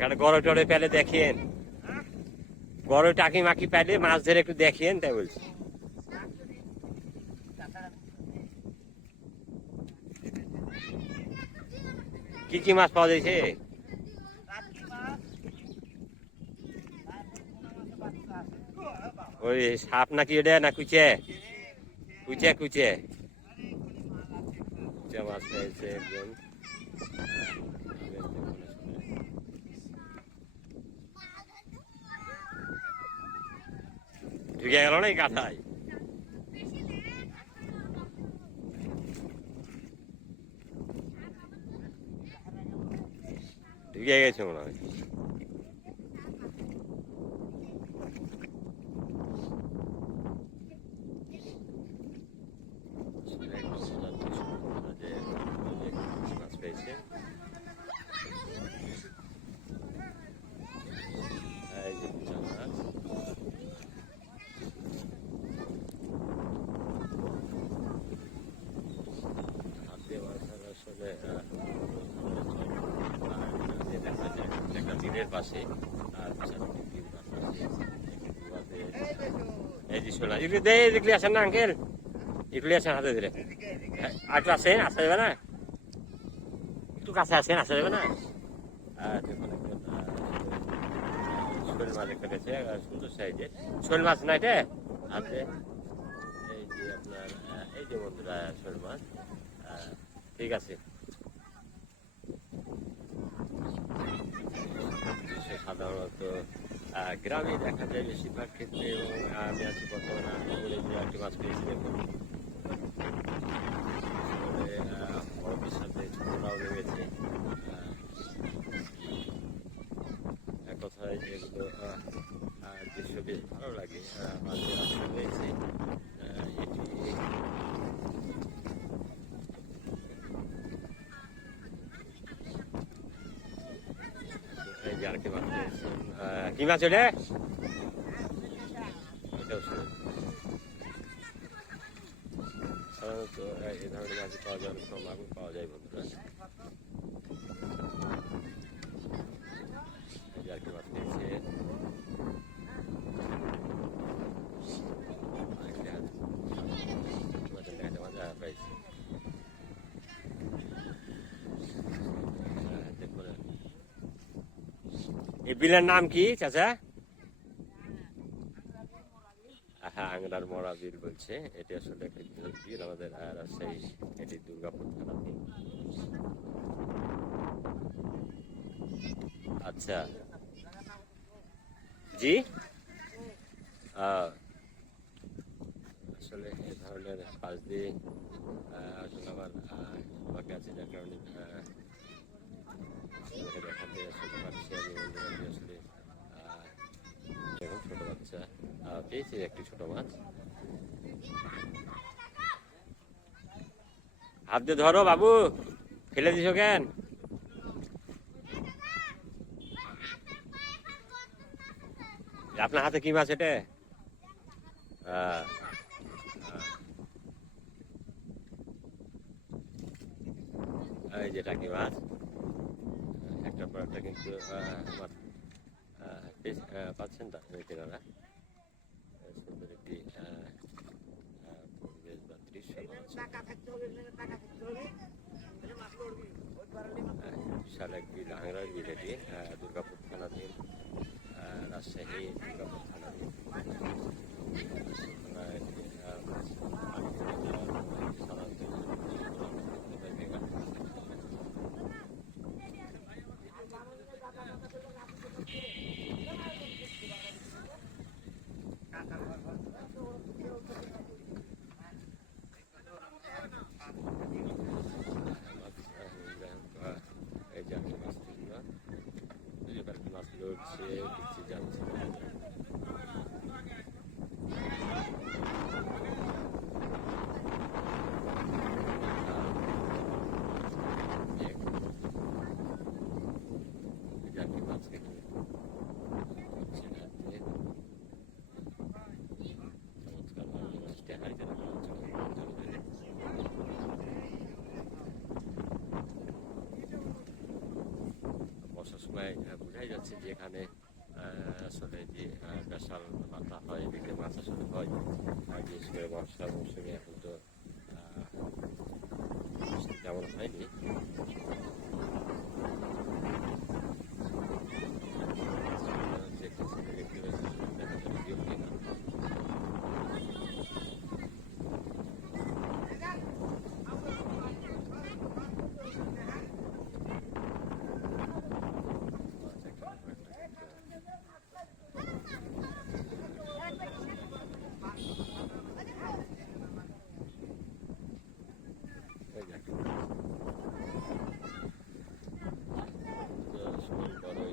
এখানে গড়ে টড়ে পেলে দেখেন, গড়ে টাকি মাকি পেলে মাছ ধরে একটু দেখেন, তাই বলছি। কি কি মাছ পাওয়া যাচ্ছে? ওই সাপ নাকি ওটা, না কুচে? কুচে কুচে কুচে মাছ পেয়েছে একজন। ঢুকে গেল না এই কাঁথায়? ঢুকে গেছে মনে হয়। মাছ পেয়েছে। এই যে কুচা মাছ। হাত দিয়ে মাছ ধরা আসলে দেখা যায় একটা তীরের পাশে, আর পাশাপাশি এই যে শোনা একটু দেয়, দেখলে আসেন না আঙ্কেল, একটু আসেন হাতে ধরে। আর একটু আসেন, আসা যাবে না? একটু কাছে আসেন, আসা যাবে না? দেখুন শোল মাছ একটা গেছে, সুন্দর সাইজে শোল মাছ না এটা হাতে। এই যে আপনার এই যে বন্ধুরা শোল মাছ। ঠিক আছে, সাধারণত গ্রামে দেখা যায় বেশিরভাগ ক্ষেত্রে, এবং আমি আছি বর্তমানে আনন্দপুরে, যে একটি মাছ পেয়েছি দেখুন। বরফের সাথে ছোটরাও লেগেছে। এক কথায় এগুলো দৃশ্য বেশ ভালো লাগে। মাঝে রাস্তা রয়েছে এটি। এই যে আরেকটি মাছ পেয়েছি। কি মাছ ওটা? ওটাও ছিল। সাধারণত এই ধরনের মাছ পাওয়া যায়, অনেক কম মাগুর পাওয়া যায় বন্ধুরা। এই যে আরেকটি মাছ পেয়েছে। এই বিলের নাম কি চাচা? হ্যাঁ, আংরার মরা বিল বলছে। এটি আসলে একটি বৃহৎ বিল আমাদের রাজশাহী, এটি দুর্গাপুর থানাতে। আচ্ছা জি, আসলে এ ধরনের কাজ দিয়ে আসলে আমার বাকি আছে, যার কারণে দেখাতে আসলে পারছি আমি। বন্ধুরা আসলে দেখুন ছোট বাচ্চা পেয়েছি একটি ছোট মাছ। হাত দিয়ে ধরো বাবু, ফেলে দিছো কেন? আপনার হাতে কি মাছ এটা? এই যে টাকি মাছ, একটার পর একটা কিন্তু পাচ্ছেন তেনারা। সুন্দর একটি পরিবেশ বা দৃশ্য। বিশাল এক বিল, আংরার বিল এটি, দুর্গাপুর থানাধীন, রাজশাহী দুর্গাপুর থানাধীন। এই যে আমি মাছ লড়ছে, কিছু যাচ্ছে। বর্ষার সময় বোঝাই যাচ্ছে বিশেষ করে বর্ষার মৌসুমে এখন তো বৃষ্টি তেমন হয়নি।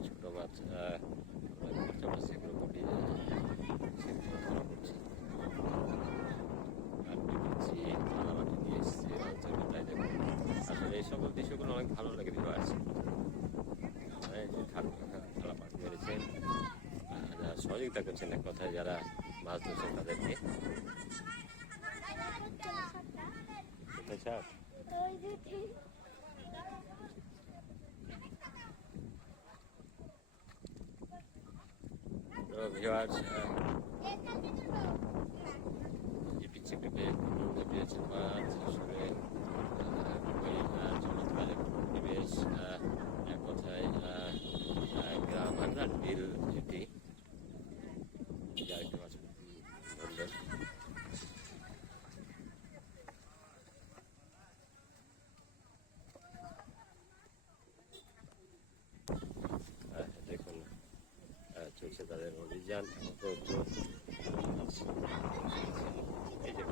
ছোট মাছ সেগুলো খুবই ধরা পড়ছে। নিয়ে এসছে তাই দেখুন, আসলে এই সকল দৃশ্যগুলো অনেক ভালো লাগে ভিউয়ার্স। খালা মাছ মেরেছেন, যারা সহযোগিতা করছেন, এক কথায় যারা মাছ ধরছেন তাদেরকে। তো ভিউয়ার্স, এই পিচ্ছে পেঁপে পেয়েছেন মাছ, আসলে চমৎকার পরিবেশ, এক কথায় গ্রাম আন্ডার বিল এটি। আরেকটি মাছ ধরলেন। দেখুন চলছে তাদের অভিযান। এই যে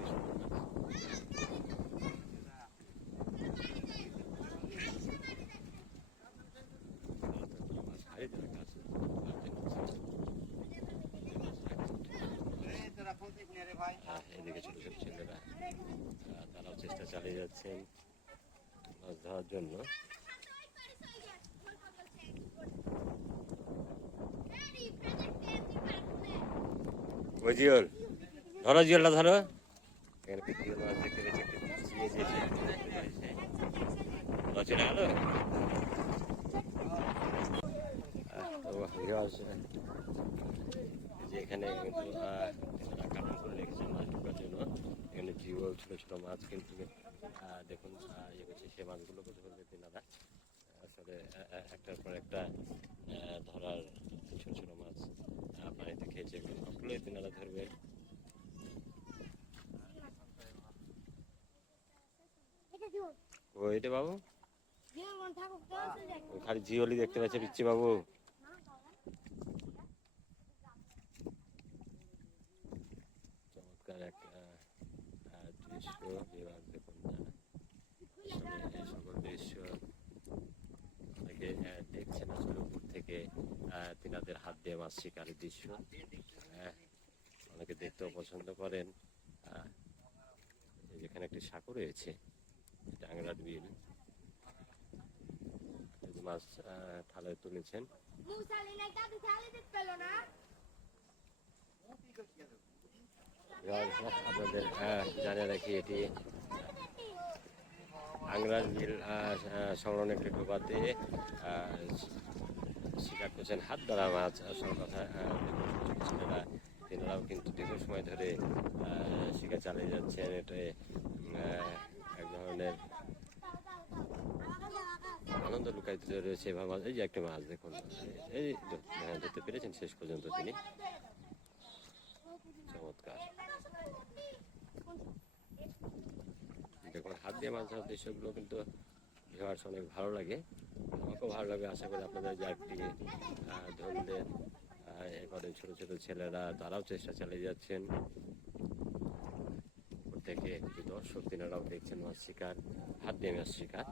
এদিকে ছোট ছোট ছেলেরা তারাও চেষ্টা চালিয়ে যাচ্ছেন মাছ ধরার জন্য। ওই জিওল ধরো, জিওলটা ধরো। এখানে পিকনিক মাছ দেখতে পেয়েছে, চলে গেল। যে এখানে কার্টুন করে রেখেছে মাছ ঢোকার জন্য। এখানে জিওল ছোট ছোট মাছ কিন্তু দেখুন ইয়ে করছে, সে মাছগুলোকে ধরবে তিনারা। আসলে একটার পর একটা ধরার ছোট ছোট মাছ পানিতে খেয়েছে, সবগুলোই তিনারা ধরবে। ও এটা বাবু খালি জিওলি দেখতে পাচ্ছে পিচ্ছি বাবু। চমৎকার এক দৃশ্য, দেখুন এই সকল দৃশ্য অনেকে দেখছেন আসলে উপর থেকে তিনাদের হাত দিয়ে মাছ শিকারের দৃশ্য। অনেকে দেখতেও পছন্দ করেন। যেখানে একটি সাঁকো রয়েছে, টাংরার বিল, মাছ থালায় তুলেছেন। আপনাদের জানিয়ে রাখি, এটি আংরার বিল সংলগ্ন একটি ডোবাতে শিকার করছেন হাত ধরা মাছ। আসল কথা ছেলেরা তিনারাও কিন্তু দীর্ঘ সময় ধরে শিকার চালিয়ে যাচ্ছেন। এটা এক ধরনের আনন্দ লুকায়িত রয়েছে। এই যে একটা মাছ দেখুন, এই ধরতে পেরেছেন শেষ পর্যন্ত তিনি। চমৎকার দেখুন, হাত দিয়ে মাছ ধরার দৃশ্যগুলো কিন্তু ভিউয়ার্স অনেক ভালো লাগে, আমাকেও ভালো লাগে। আশা করি আপনাদের জায়গাটি ধরলেন। এবারে ছোট ছোট ছেলেরা তারাও চেষ্টা চালিয়ে যাচ্ছেন। থেকে দর্শক তিনারাও দেখছেন মাছ শিকার, হাত দিয়ে মাছ শিকার।